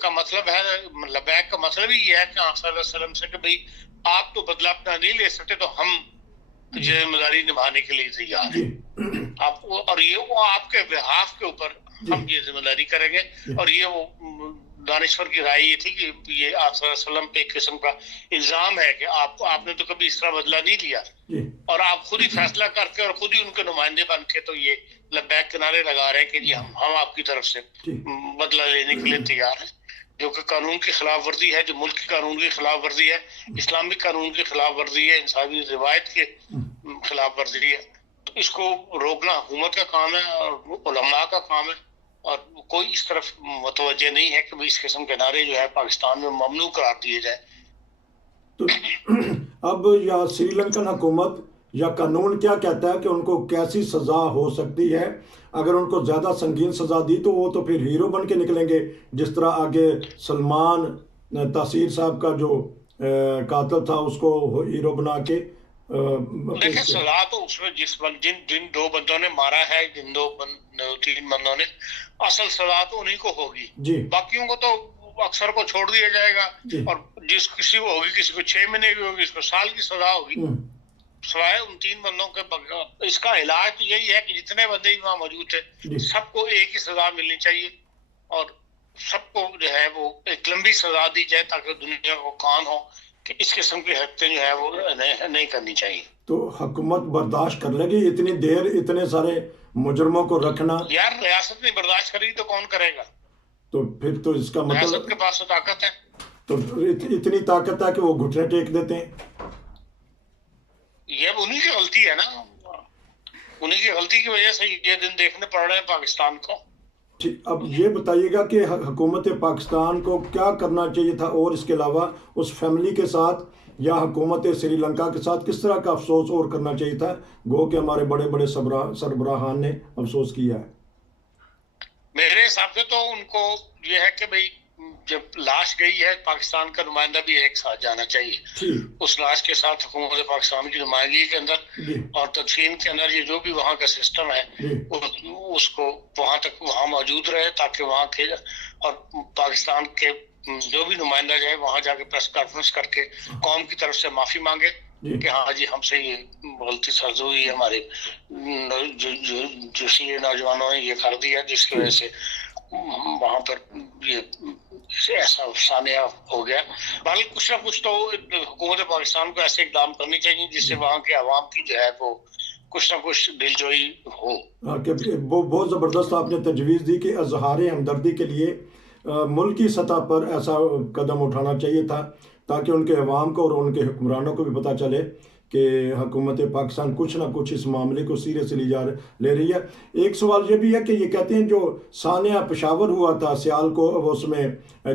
کا مطلب ہے، لبیک کا مطلب ہی یہ ہے کہ آپ صلی اللہ علیہ وسلم سے کہ بھئی آپ تو بدلہ اپنا نہیں لے سکتے تو ہم ذمہ داری نبھانے کے لیے تیار ہیں. آپ اور یہ وہ آپ کے بہاف کے اوپر ہم یہ ذمہ داری کریں گے. اور یہ وہ دانشور کی رائے یہ تھی کہ یہ آپ صلی اللہ علیہ وسلم پہ ایک قسم کا الزام ہے کہ آپ نے تو کبھی اس طرح بدلہ نہیں لیا، اور آپ خود ہی فیصلہ کر کے اور خود ہی ان کے نمائندے بن کے تو یہ لبیک کنارے لگا رہے ہیں کہ جی ہم آپ کی طرف سے بدلہ لینے کے لیے تیار ہیں، جو کہ قانون کی خلاف ورزی ہے، جو ملک کی قانون کی خلاف ورزی ہے، اسلامی قانون کی خلاف ورزی ہے، انسانی روایت کے خلاف ورزی ہے. تو اس کو روکنا حکومت کا کام ہے اور علماء کا کام ہے، اور کوئی اس طرف متوجہ نہیں ہے کہ اس قسم کے نعرے جو ہے پاکستان میں ممنوع قرار دیے جائے. تو اب یا سری لنکن حکومت یا قانون کیا کہتا ہے کہ ان کو کیسی سزا ہو سکتی ہے؟ اگر ان کو زیادہ سنگین سزا دی تو وہ تو پھر ہیرو بن کے نکلیں گے، جس طرح آگے سلمان تاثیر صاحب کا جو قاتل تھا اس کو ہیرو بنا کے دیکھیں سزا تو اس میں جن دو بندوں نے مارا ہے، جن تین بندوں نے، اصل سزا تو انہیں کو ہوگی. باقیوں کو تو اکثر کو چھوڑ دیا جائے گا، اور جس کسی کو ہوگی، کسی کو 6 مہینے کی ہوگی، کسی کو سال کی سزا ہوگی، سوائے ان 3 بندوں کے. اس کا علاج تو یہی ہے کہ جتنے بندے وہاں موجود تھے سب کو ایک ہی سزا ملنی چاہیے، اور سب کو جو ہے وہ ایک لمبی سزا دی جائے تاکہ دنیا کو کان ہو کہ اس قسم کی حرکتیں جو ہے وہ نہیں کرنی چاہیے. تو حکومت برداشت کر لے گی اتنی دیر اتنے سارے مجرموں کو رکھنا؟ یار ریاست نہیں برداشت کرے گی تو کون کرے گا؟ تو پھر تو اس کا مطلب ریاست کے پاس تو طاقت ہے، تو اتنی طاقت ہے کہ وہ گھٹنے ٹیک دیتے ہیں. یہ انہی کی غلطی ہے نا، انہی کی غلطی کی وجہ سے یہ دن دیکھنے پڑ رہے ہیں پاکستان کو. اب یہ بتائیے گا کہ حکومت پاکستان کو کیا کرنا چاہیے تھا، اور اس کے علاوہ اس فیملی کے ساتھ یا حکومت سری لنکا کے ساتھ کس طرح کا افسوس اور کرنا چاہیے تھا؟ گو کہ ہمارے بڑے بڑے سربراہان نے افسوس کیا ہے. میرے حساب سے تو ان کو یہ ہے کہ بھئی جب لاش گئی ہے پاکستان کا نمائندہ بھی ایک ساتھ جانا چاہیے اس لاش کے ساتھ، حکومت پاکستان کی نمائندگی کے اندر اور تدفین کے اندر. یہ جو بھی وہاں کا سسٹم ہے اس کو وہاں تک وہاں موجود رہے تاکہ وہاں کے اور پاکستان کے جو بھی نمائندہ جائے وہاں جا کے پریس کانفرنس کر کے قوم کی طرف سے معافی مانگے کہ ہاں جی ہم سے یہ غلطی سرزد ہوئی ہے، ہمارے جو نوجوانوں نے یہ کر دیا جس کی وجہ سے وہاں پر یہ ایسا سانحہ ہو گیا. بہرحال کچھ نہ کچھ تو حکومت پاکستان کو ایسے اقدام کرنی چاہیے جس سے وہاں کے عوام کی جو ہے وہ کچھ نہ کچھ دل جوئی ہو. بہت زبردست آپ نے تجویز دی کہ اظہار ہمدردی کے لیے ملکی سطح پر ایسا قدم اٹھانا چاہیے تھا تاکہ ان کے عوام کو اور ان کے حکمرانوں کو بھی پتہ چلے کہ حکومت پاکستان کچھ نہ کچھ اس معاملے کو سیریسلی لے رہی ہے. ایک سوال یہ بھی ہے کہ یہ کہتے ہیں جو سانحہ پشاور ہوا تھا سیال کو اس میں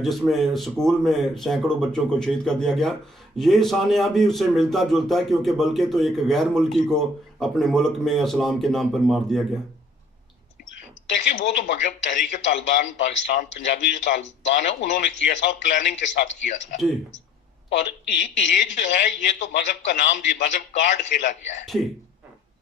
جس میں سکول میں سینکڑوں بچوں کو شہید کر دیا گیا، یہ سانحہ بھی اس سے ملتا جلتا ہے کیونکہ بلکہ تو ایک غیر ملکی کو اپنے ملک میں اسلام کے نام پر مار دیا گیا. دیکھیں وہ تو بغیر تحریک طالبان پاکستان پنجابی جو طالبان ہیں انہوں نے کیا تھا اور پلاننگ کے ساتھ کیا تھا، اور یہ جو ہے یہ تو مذہب کا نام دی مذہب کارڈ کھیلا گیا ہے.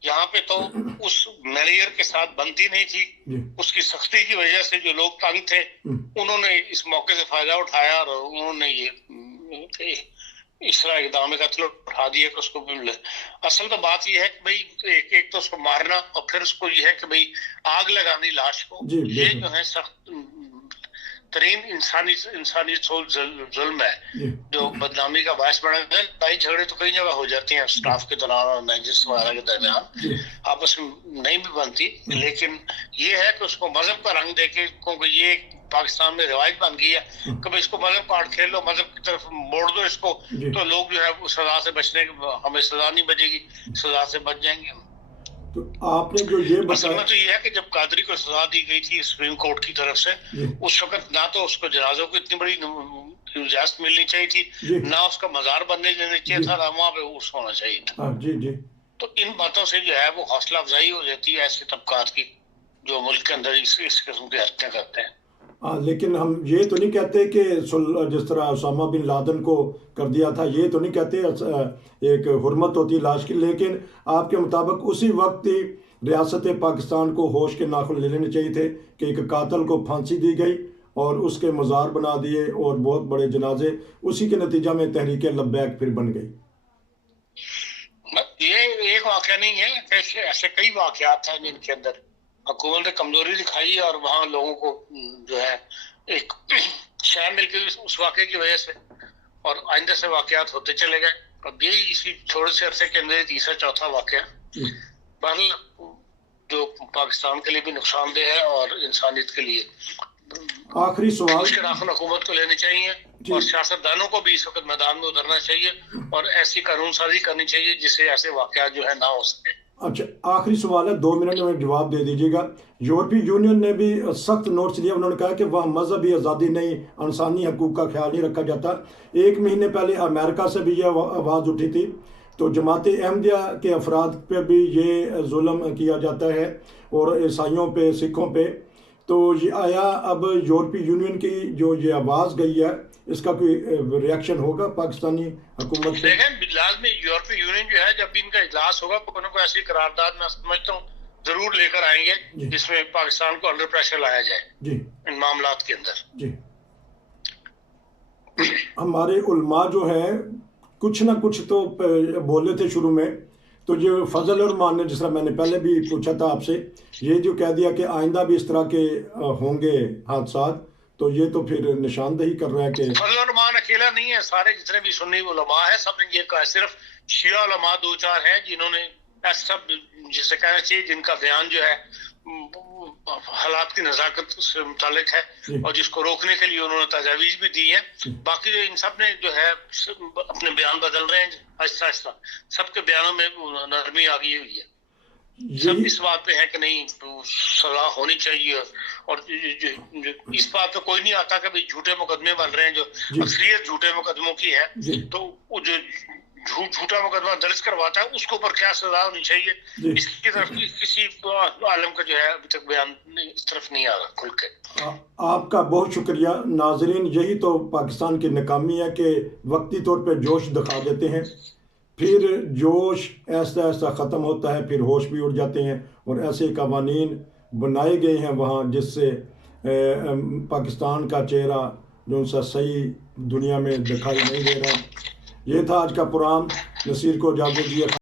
یہاں پہ تو اس میئر کے ساتھ بنتی نہیں تھی، اس کی سختی کی وجہ سے جو لوگ تنگ تھے انہوں نے اس موقع سے فائدہ اٹھایا اور انہوں نے یہ اس طرح اقدام قتل اٹھا دیا کہ اس کو اصل تو بات یہ ہے کہ بھئی ایک تو اس کو مارنا اور پھر اس کو یہ ہے کہ بھئی آگ لگانی لاش کو، یہ جو ہے سخت ترین انسانی ظلم ہے جو بدنامی کا باعث بنا ہے. لڑائی جھگڑے تو کئی جگہ ہو جاتی ہیں اسٹاف کے دوران اور مینیجرز وغیرہ کے درمیان آپس میں نہیں بھی بنتی، لیکن یہ ہے کہ اس کو مذہب کا رنگ دے کے کیونکہ یہ پاکستان میں روایت بن گئی ہے کہ اس کو مذہب کارڈ کھیل لو، مذہب کی طرف موڑ دو اس کو تو لوگ جو ہے سزا سے بچنے ہمیں سزا نہیں بچے گی، سزا سے بچ جائیں گے. تو آپ نے جو یہ بتایا تو یہ ہے کہ جب قادری کو سزا دی گئی تھی سپریم کورٹ کی طرف سے اس وقت نہ تو اس کو جنازوں کو اتنی بڑی اجازت ملنی چاہیے تھی، نہ اس کا مزار بننے دینا چاہیے تھا، نہ وہاں پہ عرس ہونا چاہیے تھا. تو ان باتوں سے جو ہے وہ حوصلہ افزائی ہو جاتی ہے ایسے طبقات کی جو ملک کے اندر اس قسم کی حرکتیں کرتے ہیں. لیکن ہم یہ تو نہیں کہتے کہ جس طرح اسامہ بن لادن کو کر دیا تھا، یہ تو نہیں کہتے ایک حرمت ہوتی لاش کی، لیکن آپ کے مطابق اسی وقت ریاست پاکستان کو ہوش کے ناخن لے لینے چاہیے تھے کہ ایک قاتل کو پھانسی دی گئی اور اس کے مزار بنا دیے اور بہت بڑے جنازے. اسی کے نتیجہ میں تحریک لبیک پھر بن گئی. یہ ایک واقعہ نہیں ہے، ایسے کئی واقعات ہیں جن کے اندر حکومت نے کمزوری دکھائی اور وہاں لوگوں کو جو ہے ایک شے مل کے اس واقعے کی وجہ سے، اور آئندہ سے واقعات ہوتے چلے گئے. اب یہ اسی تھوڑے سے عرصے کے اندر تیسرا چوتھا واقعہ بہرحال جو پاکستان کے لیے بھی نقصان دہ ہے اور انسانیت کے لیے. آخری سوال. اس کے ناخن حکومت کو لینے چاہیے اور سیاستدانوں کو بھی اس وقت میدان میں اترنا چاہیے اور ایسی قانون سازی کرنی چاہیے جس سے ایسے واقعات جو ہے نہ ہو سکے. اچھا، آخری سوال ہے، 2 منٹ میں جواب دے دیجیے گا. یورپی یونین نے بھی سخت نوٹس لیا. انہوں نے کہا کہ وہاں مذہبی آزادی نہیں، انسانی حقوق کا خیال نہیں رکھا جاتا. 1 مہینے پہلے امریکہ سے بھی یہ آواز اٹھی تھی. تو جماعت احمدیہ کے افراد پہ بھی یہ ظلم کیا جاتا ہے اور عیسائیوں پہ، سکھوں پہ. تو یہ آیا اب یورپی یونین کی جو یہ آواز گئی ہے اس کا کوئی ریئیکشن ہوگا پاکستانی حکومت سے؟ دیکھیں لازمی یورپی یونین جو ہے جب بھی ان کا اجلاس ہوگا کوئی نہ کوئی ایسی قرارداد میں سمجھتا ہوں ضرور لے کر آئیں گے جس میں پاکستان کو انڈر پریشر لایا جائے ان معاملات کے اندر. جی ہمارے علماء جو ہے کچھ نہ کچھ تو بولے تھے شروع میں. تو یہ فضل الرحمان نے، جس طرح میں نے پہلے بھی پوچھا تھا آپ سے، یہ جو کہہ دیا کہ آئندہ بھی اس طرح کے ہوں گے حادثات، تو یہ تو پھر نشاندہی کر رہا ہے کہ فضل الرحمان اکیلا نہیں ہے، سارے جتنے بھی سنی علماء ہیں سب نے یہ کہا. صرف شیعہ علماء 2-4 ہیں جنہوں نے سب جسے کہنا چاہیے جن کا بیان جو ہے حالات کی نزاکت سے متعلق ہے اور جس کو روکنے کے لیے انہوں نے تجاویز بھی دی ہیں. باقی ان سب نے جو ہے اپنے بیان بدل رہے ہیں آہستہ آہستہ. سب کے بیانوں میں نرمی آ گئی ہوئی ہے. سب اس بات پہ ہے کہ نہیں صلاح ہونی چاہیے اور اس بات پہ کوئی نہیں آتا کہ بھئی جھوٹے مقدمے بن رہے ہیں. جو اکثریت جھوٹے مقدموں کی ہے تو وہ جو جھوٹا مقدمہ درج کرواتا ہے اس کے اوپر کیا سزا ہونی چاہیے، اس کی طرف کسی عالم کا جو ہے ابھی تک بیان اس طرف نہیں آ رہا کھل کے. آپ کا بہت شکریہ. ناظرین، یہی تو پاکستان کی ناکامی ہے کہ وقتی طور پہ جوش دکھا دیتے ہیں، پھر جوش ایسا ایسا ختم ہوتا ہے، پھر ہوش بھی اڑ جاتے ہیں اور ایسے قوانین بنائے گئے ہیں وہاں جس سے پاکستان کا چہرہ جو سا صحیح دنیا میں دکھائی نہیں دے رہا. یہ تھا آج کا پروگرام. نصیر کو اجازت دیے.